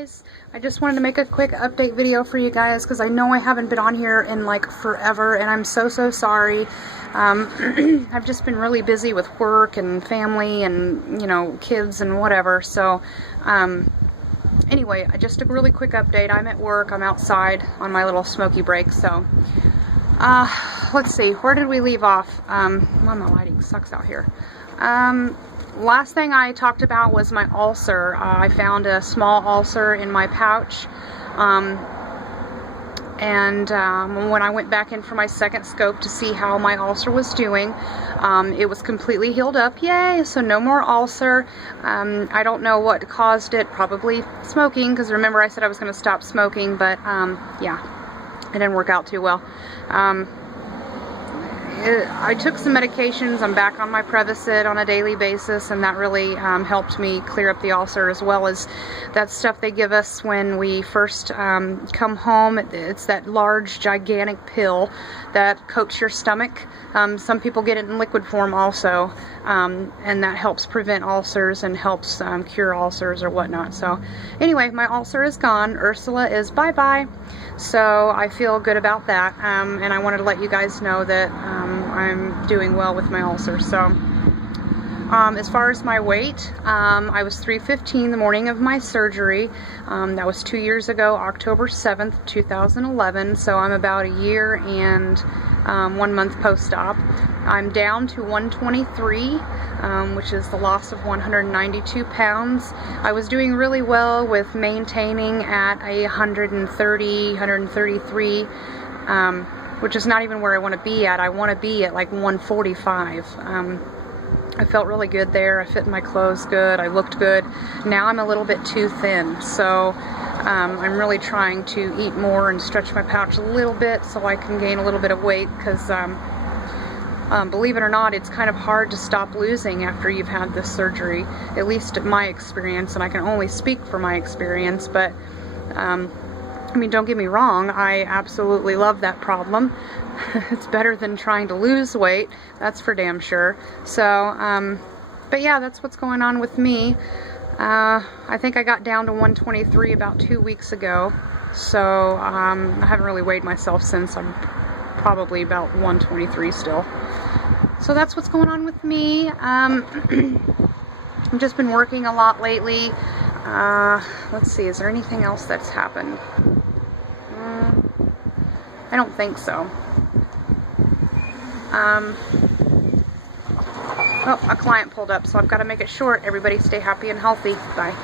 guys, I just wanted to make a quick update video for you guys because I know I haven't been on here in like forever, and I'm so sorry. I've just been really busy with work and family and, you know, kids and whatever. So anyway, just a really quick update. I'm at work, I'm outside on my little smoky break. So let's see, where did we leave off? My lighting sucks out here. Last thing I talked about was my ulcer. I found a small ulcer in my pouch, and when I went back in for my second scope to see how my ulcer was doing, it was completely healed up. Yay! So no more ulcer. I don't know what caused it. Probably smoking, because remember I said I was going to stop smoking, but yeah, it didn't work out too well. I took some medications. I'm back on my Prevacid on a daily basis, and that really helped me clear up the ulcer, as well as that stuff they give us when we first come home. It's that large, gigantic pill that coats your stomach. Some people get it in liquid form also, and that helps prevent ulcers and helps cure ulcers or whatnot. So anyway, my ulcer is gone. Ursula is bye-bye. So I feel good about that, and I wanted to let you guys know that I'm doing well with my ulcer. So as far as my weight, I was 315 the morning of my surgery. That was 2 years ago, October 7th, 2011. So I'm about a year and 1 month post-op. I'm down to 123, which is the loss of 192 pounds. I was doing really well with maintaining at a 130, 133, which is not even where I want to be at. I want to be at like 145. I felt really good there. I fit in my clothes good. I looked good. Now I'm a little bit too thin, so I'm really trying to eat more and stretch my pouch a little bit so I can gain a little bit of weight, because believe it or not, it's kind of hard to stop losing after you've had this surgery, at least in my experience, and I can only speak for my experience. But I mean, don't get me wrong, I absolutely love that problem. It's better than trying to lose weight, that's for damn sure. So, but yeah, that's what's going on with me. I think I got down to 123 about 2 weeks ago, so I haven't really weighed myself since. I'm probably about 123 still. So that's what's going on with me. I've just been working a lot lately. Let's see, is there anything else that's happened? I don't think so. Oh, a client pulled up, so I've got to make it short. Everybody stay happy and healthy. Bye.